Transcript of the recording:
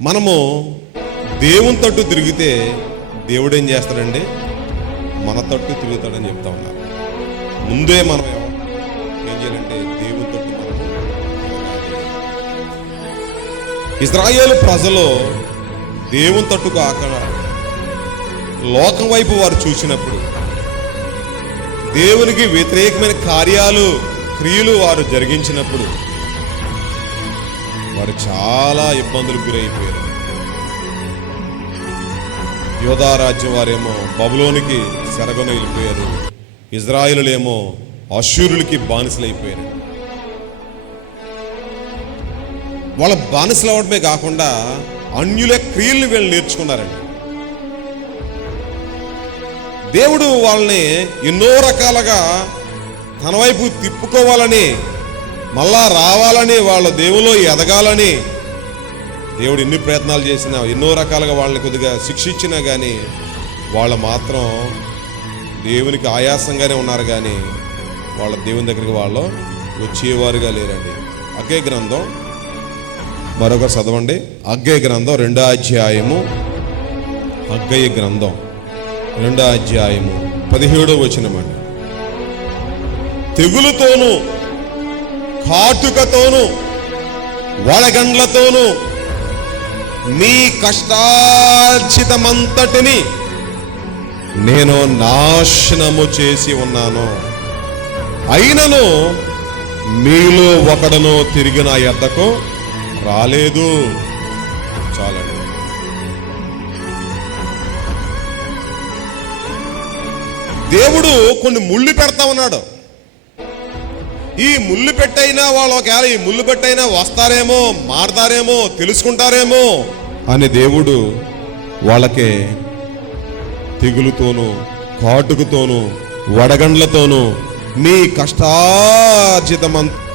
మనము దేవుని తట్టు తిరిగితే దేవుడు ఏం చేస్తాడండి? మన తట్టు తిరుగుతాడని చెప్తా ఉన్నారు. ముందే మనం ఏం- చేయాలంటే దేవుని తట్టు మనము ఇజ్రాయేల్ ప్రజలు దేవుని తట్టు కాక లోకం వైపు వారు చూసినప్పుడు దేవునికి వ్యతిరేకమైన కార్యాలు క్రియలు వారు జరిగించినప్పుడు వారు చాలా ఇబ్బందులకు గురైపోయారు. యోధా రాజ్యం వారేమో బబులోనికి సెరగను వెళ్ళిపోయారు. ఇజ్రాయిలులేమో అశూరులకి బానిసలైపోయారు. వాళ్ళ బానిసలు అవడమే కాకుండా అన్యుల క్రియల్ని వీళ్ళు నేర్చుకున్నారండి. దేవుడు వాళ్ళని ఎన్నో రకాలుగా తన వైపు తిప్పుకోవాలని మళ్ళా రావాలని వాళ్ళ దేవులో ఎదగాలని దేవుడు ఎన్ని ప్రయత్నాలు చేసినా ఎన్నో రకాలుగా వాళ్ళని కొద్దిగా శిక్షించినా కానీ వాళ్ళు మాత్రం దేవునికి ఆయాసంగానే ఉన్నారు కానీ వాళ్ళ దేవుని దగ్గరికి వాళ్ళు వచ్చేవారుగా లేరండి. అగ్గే గ్రంథం మరొక చదవండి. అగ్గే గ్రంథం రెండో అధ్యాయము. అగ్గయ్య గ్రంథం రెండో అధ్యాయము పదిహేడో వచనమండి. తెగులుతోనూ కాటుకతోనూ వడగండ్లతోనూ మీ కష్టార్జితమంతటిని నేను నాశనము చేసి ఉన్నాను. అయినను మీలో ఒకడను తిరిగి నా ఎద్దకు రాలేదు. చాలండి. దేవుడు కొన్ని ముళ్ళు పెడతా ఉన్నాడు. ఈ ముళ్ళు పెట్టైనా వాళ్ళు ఒకవేళ ఈ ముళ్ళు పెట్టైనా వస్తారేమో మారతారేమో తెలుసుకుంటారేమో అని దేవుడు వాళ్ళకి తెగులుతోనూ కాటుకుతోనూ వడగండ్లతోనూ మీ కష్టార్జితమంతా